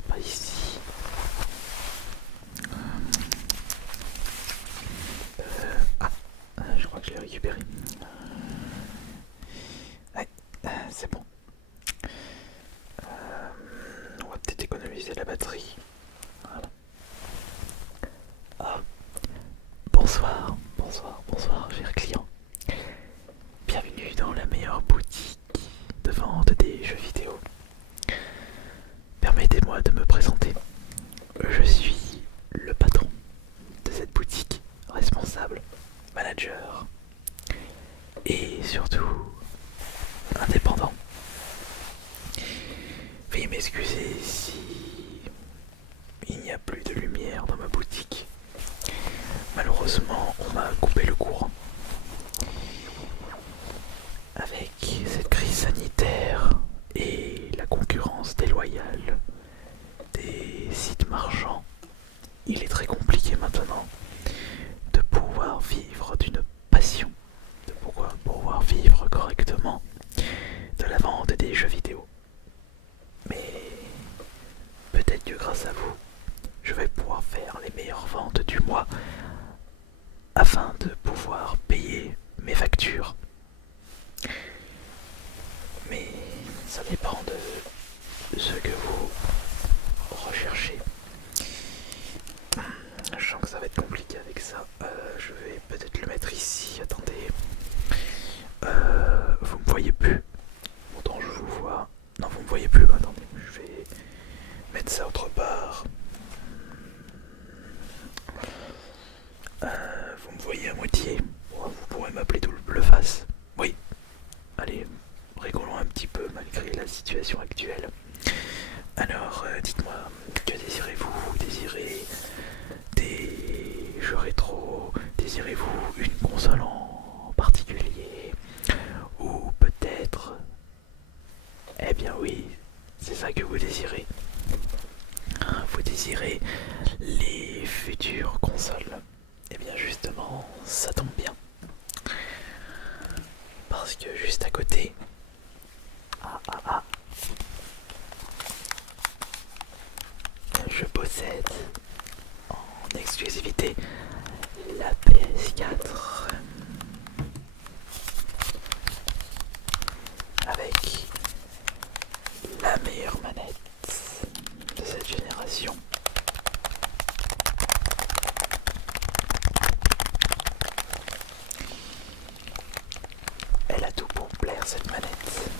passe pas ici. Ah, je crois que je l'ai récupéré. Ouais, c'est bon. On va peut-être économiser la batterie. Voilà. Ah, bonsoir, bonsoir, bonsoir, cher client. Bienvenue dans la meilleure boutique de vente des jeux vidéo. Permettez-moi de me présenter. Je suis le patron de cette boutique, responsable, manager et surtout indépendant. Veuillez m'excuser si il n'y a plus de lumière dans ma boutique. Malheureusement, on m'a coupé le courant. Avec cette crise sanitaire et la concurrence déloyale des sites marchands, il est très compliqué maintenant de pouvoir vivre d'une passion, de pouvoir vivre correctement de la vente des jeux vidéo. Mais peut-être que grâce à vous, je vais pouvoir faire les meilleures ventes du mois afin de pouvoir payer mes factures. Mais ça dépend de ce que vous recherchez. Je sens que ça va être compliqué avec ça. Je vais peut-être le mettre ici. Attendez. Vous me voyez plus. Pourtant je vous vois. Non, vous me voyez plus. Attendez, je vais mettre ça autre part. Vous me voyez à moitié. Vous pourrez m'appeler double face. Oui. Allez, rigolons un petit peu malgré la situation actuelle. Alors, dites-moi, que désirez-vous? Désirez des jeux rétro? Désirez-vous une console en particulier? Ou peut-être... Eh bien oui, c'est ça que vous désirez. Vous désirez les futures consoles. Eh bien justement, ça tombe bien. Parce que juste à côté... Je possède en exclusivité la PS4 avec la meilleure manette de cette génération. Elle a tout pour plaire, cette manette.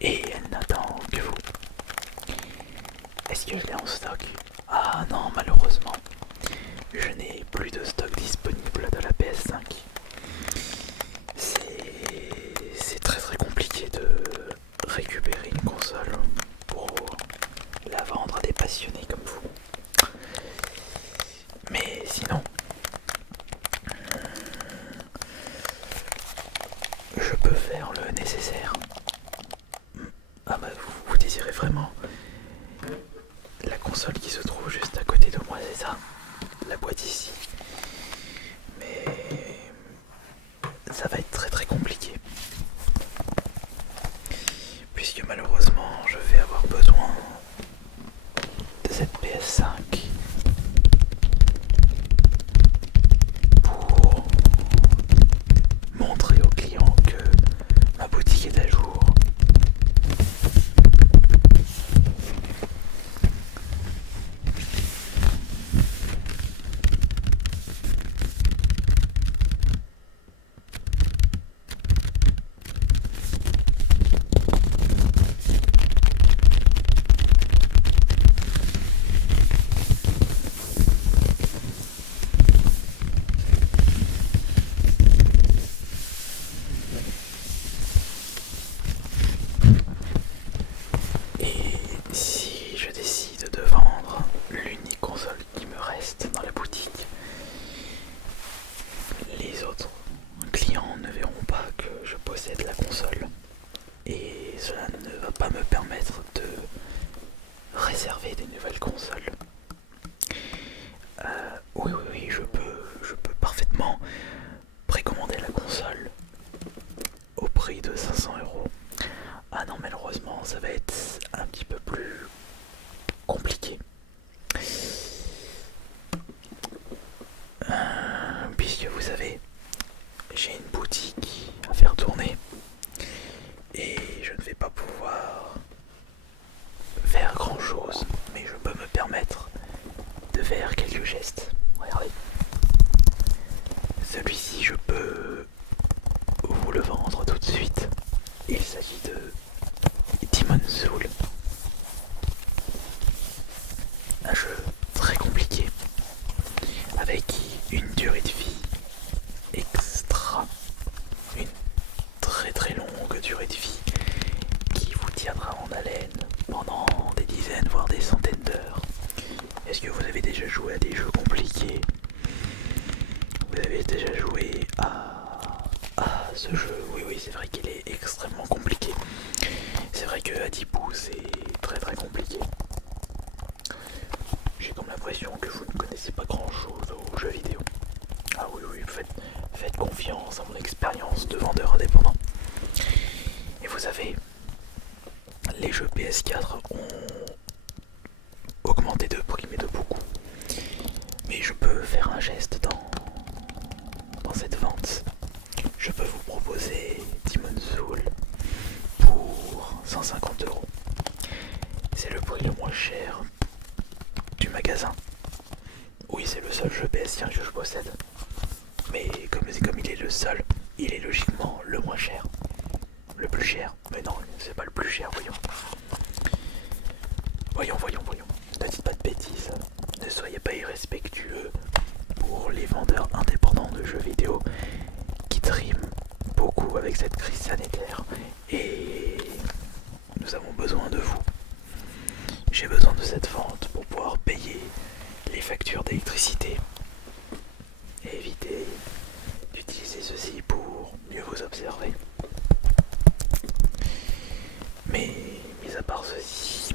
Et elle n'attend que vous. Est-ce que je l'ai en stock? Ah non, malheureusement, je n'ai plus de stock disponible de la PS5. C'est très très compliqué de récupérer une console pour la vendre à des passionnés comme vous. Mais sinon, je peux faire le nécessaire. Ah bah vous désirez vraiment la console qui se trouve juste à côté de moi, c'est ça? La boîte ici. Mais ça va être très très compliqué. Puisque malheureusement je vais avoir besoin de cette PS5 pour montrer aux clients que ma boutique est à jour. Et si je décide de vendre l'unique console qui me reste dans la boutique, les autres clients ne verront pas que je possède la console. Et cela ne va pas me permettre de réserver des nouvelles consoles. Oui, je peux parfaitement précommander la console au prix de 500 €. Ah non, malheureusement, ça va être un petit peu plus chose, mais je peux me permettre de faire quelques gestes. Regardez. Celui-ci, je peux vous le vendre tout de suite. Il s'agit de Demon's Soul. Un jeu très compliqué, avec une durée de vie extra, une très très longue durée de vie qui vous tiendra en haleine pendant des dizaines voire des centaines d'heures. Est-ce que vous avez déjà joué à des jeux compliqués? Vous avez déjà joué à ce jeu? Oui, c'est vrai qu'il est extrêmement compliqué. C'est vrai que Adibou c'est très très compliqué. J'ai comme l'impression que vous ne connaissez pas grand chose aux jeux vidéo. Ah oui, faites confiance à mon expérience de vendeur indépendant. Et vous savez, les jeux PS4 ont augmenté de prix, mais de beaucoup. Mais je peux faire un geste dans cette vente. Je peux vous proposer Demon's Soul pour 150 €. C'est le prix le moins cher du magasin. Oui, c'est le seul jeu PS5 que je possède. Mais comme il est le seul, il est logiquement le moins cher. Le plus cher. Mais non, c'est pas le plus cher, voyons. Voyons. Ne dites pas de bêtises. Ne soyez pas irrespectueux pour les vendeurs indépendants de jeux vidéo qui triment beaucoup avec cette crise sanitaire. Et nous avons besoin de vous. J'ai besoin de cette vente pour pouvoir payer les factures d'électricité et éviter d'utiliser ceci pour mieux vous observer. Mais mis à part ceci,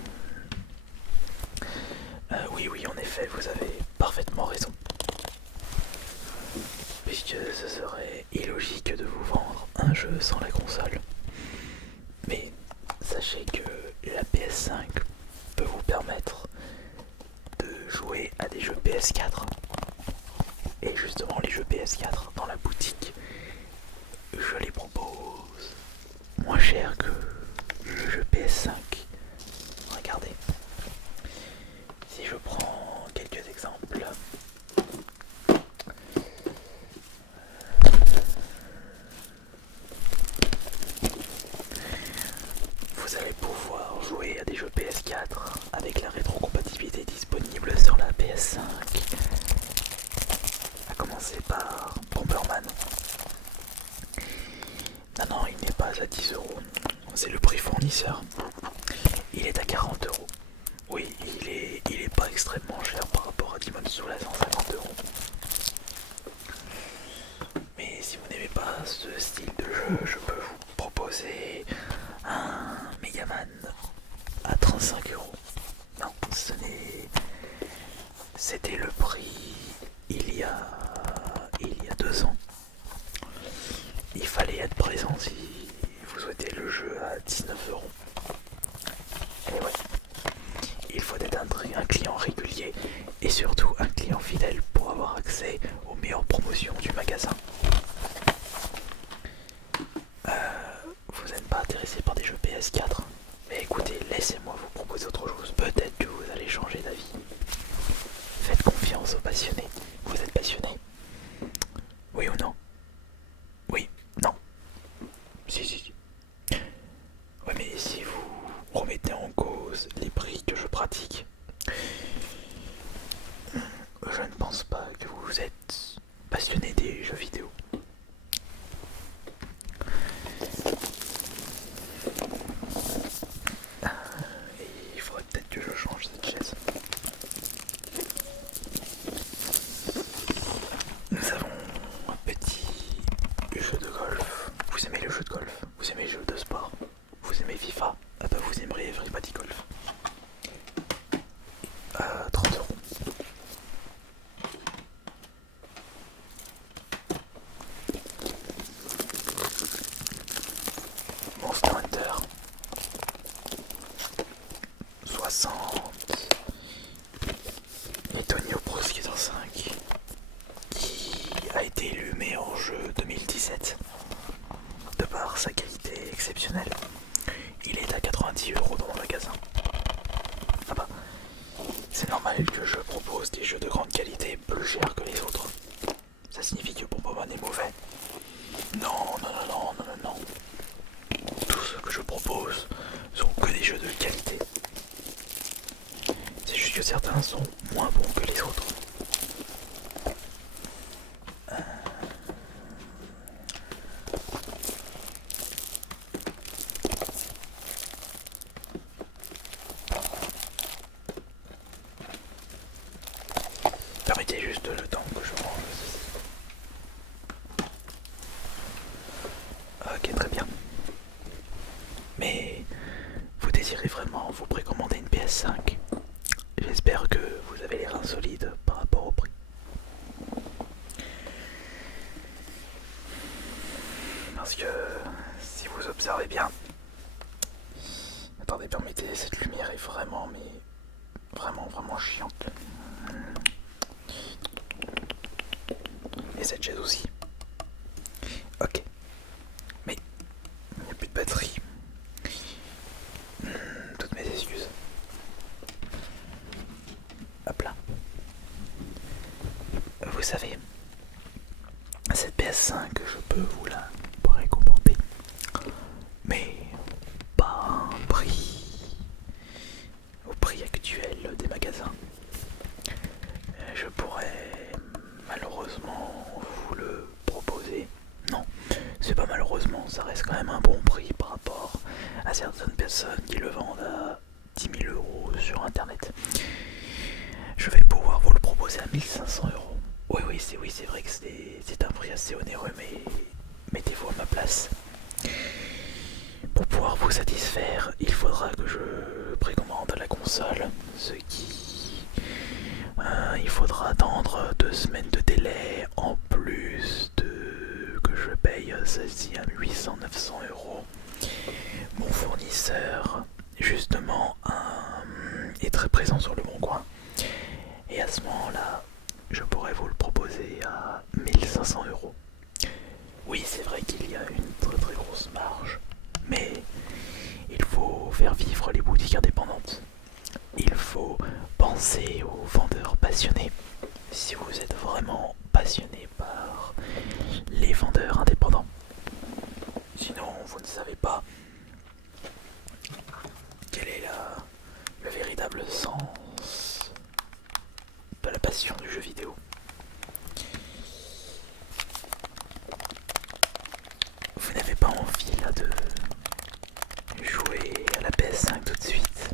oui, en effet, vous avez parfaitement raison. Puisque ce serait illogique de vous vendre un jeu sans la console. Mais sachez que la PS5 peut vous permettre de jouer à des jeux PS4. Et justement, les jeux PS4 dans la boutique, je les propose moins cher que le jeu PS5. Regardez. Si je prends quelques exemples, vous allez pouvoir jouer à des jeux PS4 avec la rétrocompatibilité disponible sur la PS5. À commencer par Bomberman. Non, il n'est pas à 10 €. C'est le prix fournisseur. Il est à 40 €. Oui, il est pas extrêmement cher par rapport à Demon's Soul à 150 €. Mais si vous n'aimez pas ce style de jeu, je peux vous proposer un Megaman à 35 €. Non, c'était le prix il y a 2 ans. Il fallait être présent si vous souhaitez le jeu à 19 €. Et ouais, il faut être un client régulier et surtout un client fidèle pour avoir accès aux meilleures promotions du magasin. Vous n'êtes pas intéressé par des jeux PS4? Mais écoutez, laissez-moi vous proposer autre chose. Peut-être que vous allez changer d'avis. Faites confiance aux passionnés. Vous êtes passionné? Oui ou non? Oui, non. Si. Ouais, mais si vous remettez en cause les prix que je pratique, je ne pense pas que vous êtes passionné des jeux vidéo. Et il faudrait peut-être que je change cette chaise. Nous avons un petit jeu de golf. Vous aimez le jeu de golf? Vous aimez les jeux de sport? Vous aimez FIFA? Ah bah vous aimerez Everybody Golf. 30 €. Monster Hunter 60. Et Tony Hawk Pro Skater 5 qui a été élu meilleur jeu 2017 de par sa qualité exceptionnelle. Il est à 90 € dans le magasin. Ah bah, que je propose des jeux de grande qualité plus chers que les autres, ça signifie que Bomboman est mauvais? Non, non, non, non, non, non, non. Tout ce que je propose sont que des jeux de qualité. C'est juste que certains sont moins bons que les autres. Permettez juste le temps que je mange ceci. Ok, très bien. Mais vous désirez vraiment vous précommander une PS5? J'espère que vous avez les reins solides par rapport au prix. Parce que si vous observez bien... Attendez, permettez, cette lumière est vraiment, mais vraiment chiante. Et cette chaise aussi. Ok. Mais il n'y a plus de batterie. Toutes mes excuses. Hop là. Vous savez, cette PS5, je peux vous la recommander. Mais pas à un prix au prix actuel des magasins. Je pourrais malheureusement vous le proposer. Non, c'est pas malheureusement, ça reste quand même un bon prix par rapport à certaines personnes qui le vendent à 10 000 € sur internet. Je vais pouvoir vous le proposer à 1500 €. Oui, c'est vrai que c'est un prix assez onéreux, mais mettez-vous à ma place. Pour pouvoir vous satisfaire, il faudra que je précommande la console, ce qui... il faudra attendre 2 semaines de délai, en plus de que je paye celle-ci à 800-900 €. Mon fournisseur, justement, est très présent sur le Bon Coin. Et à ce moment-là, je pourrais vous le proposer à 1500 €. Oui, c'est vrai qu'il y a une très grosse marge, mais il faut faire vivre les boutiques indépendantes. Il faut penser aux vendeurs passionnés. Si vous êtes vraiment passionné par les vendeurs indépendants. Sinon, vous ne savez pas quel est le véritable sens de la passion du jeu vidéo. Vous n'avez pas envie là de jouer à la PS5 tout de suite?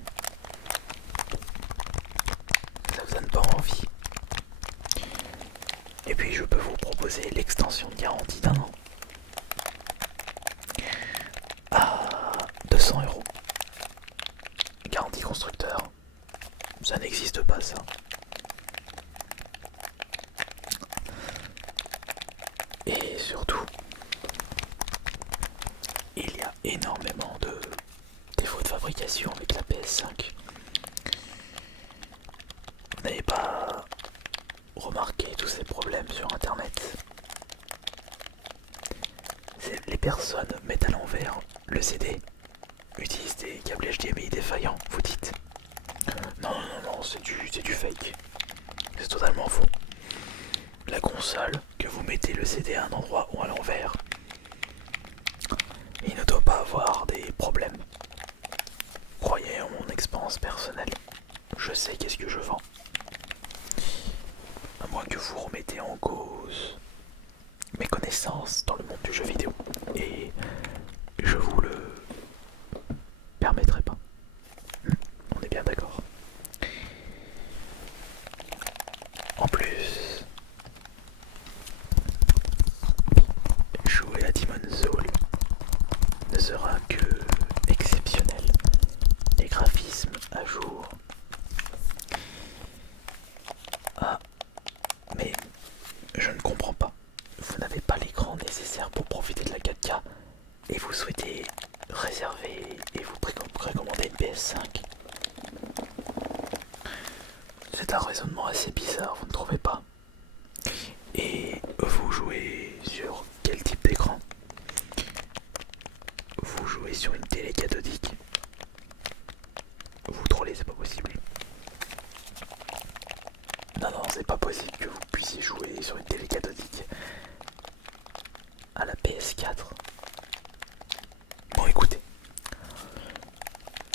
Ça vous donne pas envie? Et puis je peux vous proposer l'extension de garantie d'1 an à 200 €. Garantie constructeur, ça n'existe pas ça. Et surtout, il y a énormément de défauts de fabrication avec la PS5. Vous n'avez pas remarqué tous ces problèmes sur internet? Les personnes mettent à l'envers le CD, utilisent des câbles HDMI défaillants, vous dites? Non, c'est du fake. C'est totalement faux. La console, que vous mettez le CD à un endroit ou à l'envers, il ne doit pas avoir des problèmes. Croyez en mon expérience personnelle, je sais qu'est-ce que je vends. À moins que vous remettez en cause mes connaissances dans le monde du jeu vidéo. Et je vous le permettrai pas. On est bien d'accord. En plus, jouer à Demon's Souls ne sera que exceptionnel. Les graphismes à jour. Ah, mais je ne comprends pas. Vous n'avez pas l'écran nécessaire pour profiter de la 4K et vous souhaitez réserver et vous précommander une PS5. C'est un raisonnement assez bizarre, vous ne trouvez pas? Et vous jouez sur quel type d'écran? Vous jouez sur une télé cathodique? Vous trollez, c'est pas possible.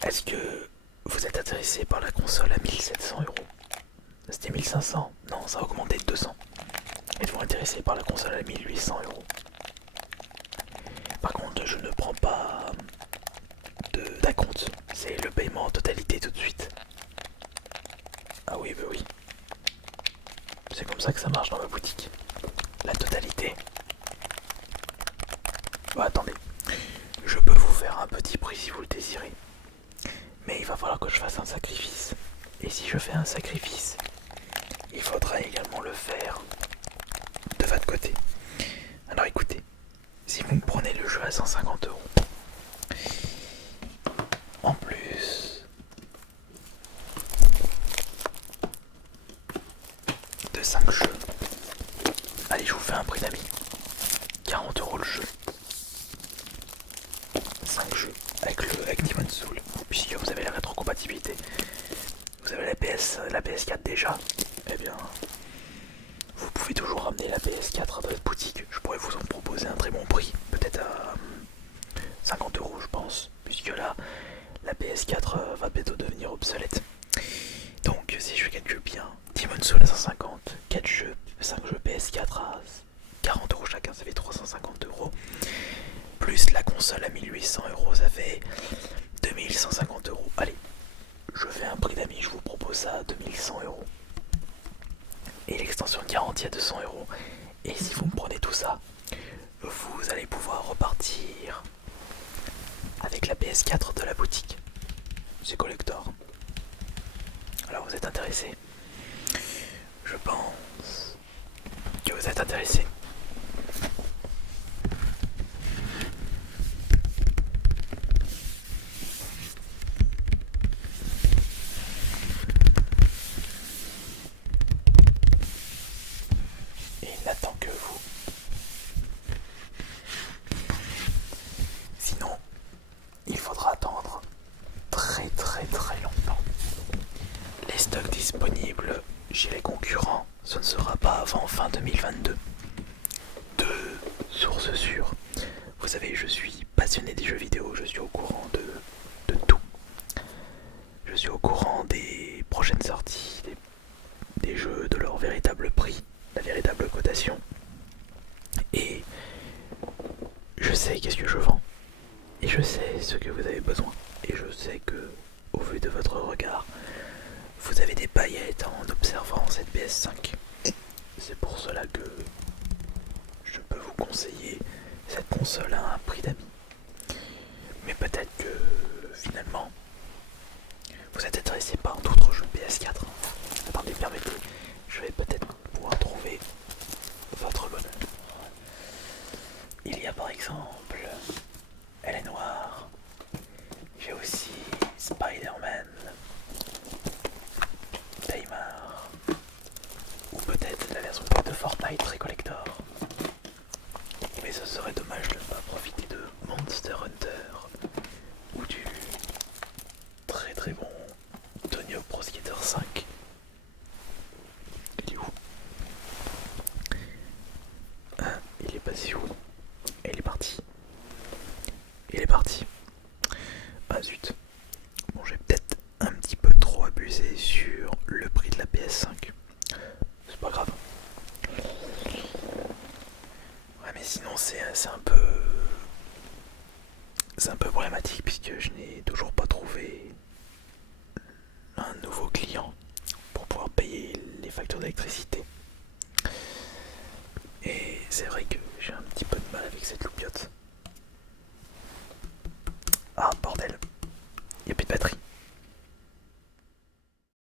Est-ce que vous êtes intéressé par la console à 1700 euros? C'était 1500? Non, ça a augmenté de 200. Êtes-vous intéressé par la console à 1800 euros? Par contre, je ne prends pas d'acompte. C'est le paiement en totalité tout de suite. Ah oui, bah oui. C'est comme ça que ça marche dans ma boutique. La totalité. Bah attendez. Je peux vous faire un petit prix si vous le désirez. Mais il va falloir que je fasse un sacrifice. Et si je fais un sacrifice, il faudra également le faire de votre côté. Alors écoutez, si vous me prenez le jeu à 150 euros, en plus de 5 jeux, allez, je vous fais un prix d'amis. 40 euros le jeu. 5 jeux avec Demon's Soul, puisque vous avez la rétrocompatibilité. Vous avez la PS4 déjà, eh bien, vous pouvez toujours ramener la PS4 à votre boutique. Je pourrais vous en proposer un très bon prix, peut-être à 50 euros je pense, puisque là, la PS4 va bientôt devenir obsolète. Donc, si je calcule bien, Demon's Soul à 150, 4 jeux, 5 jeux PS4 à 40 euros chacun, ça fait 350 euros. Plus la console à 1800 euros, ça fait 2150 euros. Allez, je fais un prix d'amis, je vous propose ça à 2100 euros. Et l'extension de garantie à 200 euros. Et si vous me prenez tout ça, vous allez pouvoir repartir avec la PS4 de la boutique. C'est collector. Alors vous êtes intéressé? Je pense que vous êtes intéressé. Et il n'attend que vous. Sinon, il faudra attendre très longtemps. Les stocks disponibles chez les concurrents, ce ne sera pas avant fin 2022. De sources sûres. Vous savez, je suis passionné des jeux vidéo, je suis au courant de tout. Je suis au courant des prochaines sorties, des jeux, de leur véritable prix, la véritable cotation. Et je sais qu'est-ce que je vends. Et je sais ce que vous avez besoin. Et je sais que, au vu de votre regard, vous avez des paillettes en observant cette PS5. C'est pour cela que je peux vous conseiller cette console à un prix d'amis. Mais peut-être que finalement, vous êtes intéressé par d'autres jeux PS4. Attendez, permettez, je vais peut-être pouvoir trouver votre bonheur. Il y a par exemple Elle est noire. J'ai aussi Spider-Man, Daymar, ou peut-être la version de Fortnite très collector. Mais ce serait dommage de ne pas profiter de Monster Hunter ou du très bon Tony Hawk Pro Skater 5. Il est où? Il est passé où? Et il est parti. Il est parti. Ah zut. Bon, j'ai peut-être un petit peu trop abusé sur le prix de la PS5. C'est pas grave. Ouais, mais sinon c'est un peu... C'est un peu problématique puisque je n'ai toujours pas trouvé un nouveau client pour pouvoir payer les factures d'électricité. Et c'est vrai que j'ai un petit peu de mal avec cette loupiote. Ah bordel, il n'y a plus de batterie.